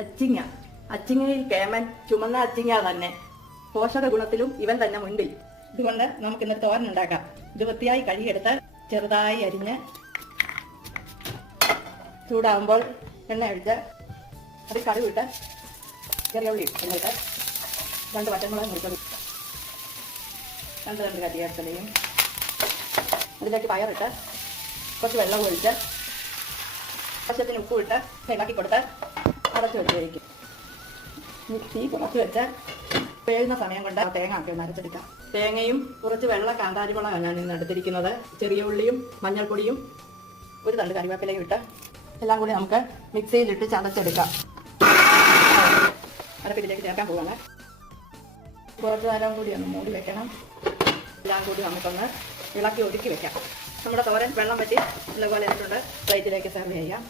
അച്ചിങ്ങ. അച്ചിങ്ങയിൽ കേമൻ, ചുമന്ന അച്ചിങ്ങ തന്നെ. പോഷക ഗുണത്തിലും ഇവൻ തന്നെ മുൻപിൽ. ഇതുകൊണ്ട് നമുക്ക് ഇന്ന് തോരൻ ഉണ്ടാക്കാം. ഇത് വൃത്തിയായി കഴുകിയെടുത്ത് ചെറുതായി അരിഞ്ഞ് ചൂടാകുമ്പോൾ എണ്ണ ഒഴിച്ച് അതിൽ കടുക് ഇട്ട് ചെറിയ ഉള്ളി എന്നിട്ട് 2 പച്ചമുളക് മുറിച്ചത് 2 കട്ടിയെടുത്തതയും അതിലേക്ക് പയറിട്ട് കുറച്ച് വെള്ളം ഒഴിച്ച് ആവശ്യത്തിന് ഉപ്പ് ഇട്ട് ഇളക്കി കൊടുത്ത് അടച്ച് വെച്ച് കഴിക്കും. തീ കുറച്ച് വെച്ച് വേകുന്ന സമയം കൊണ്ട് തേങ്ങ ഒക്കെ നരച്ചെടുക്കാം. തേങ്ങയും കുറച്ച് വെള്ള കാന്താരിമുളകാണ് ഞാൻ ഇന്ന് എടുത്തിരിക്കുന്നത്. ചെറിയ ഉള്ളിയും മഞ്ഞൾപ്പൊടിയും 1 തണ്ട് കറിവേപ്പിലയും ഇട്ട് എല്ലാം കൂടി നമുക്ക് മിക്സിയിലിട്ട് ചതച്ചെടുക്കാം. അരപ്പിലേക്ക് ചേർക്കാൻ പോവാണ്. കുറച്ച് നേരം കൂടി ഒന്ന് മൂടി വെക്കണം. എല്ലാം കൂടി നമുക്കൊന്ന് ഇളക്കി ഒതുക്കി വെക്കാം. നമ്മുടെ തോരൻ വെള്ളം പറ്റി നല്ലപോലെ ഇട്ടിട്ടുണ്ട്. പ്ലേറ്റിലേക്ക് സെർവ് ചെയ്യാം.